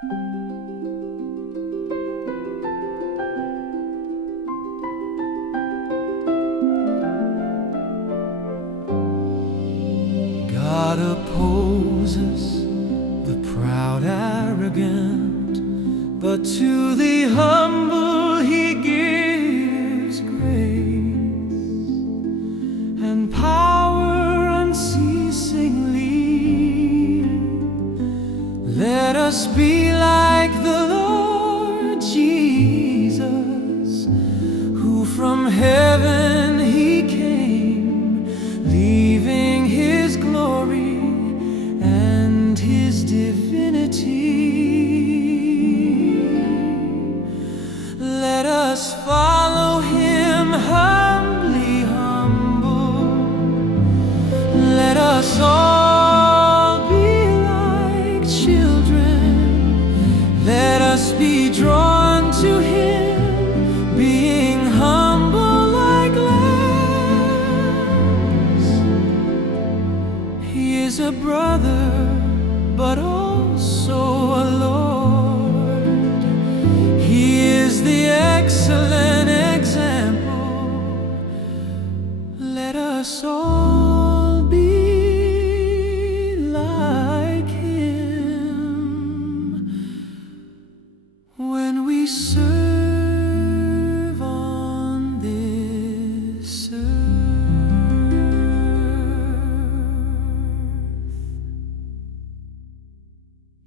God opposes the proud, arrogant, but to the humble He gives grace and power unceasingly. Let us be like the Lord Jesus, who from heaven He came, leaving His glory and His divinity. Let us follow Him, humbly humble. Let us all be like children. Let us be drawn to Him, being humble like lambs. He is a brother, but also a Lord. He is the excellent example. Let us all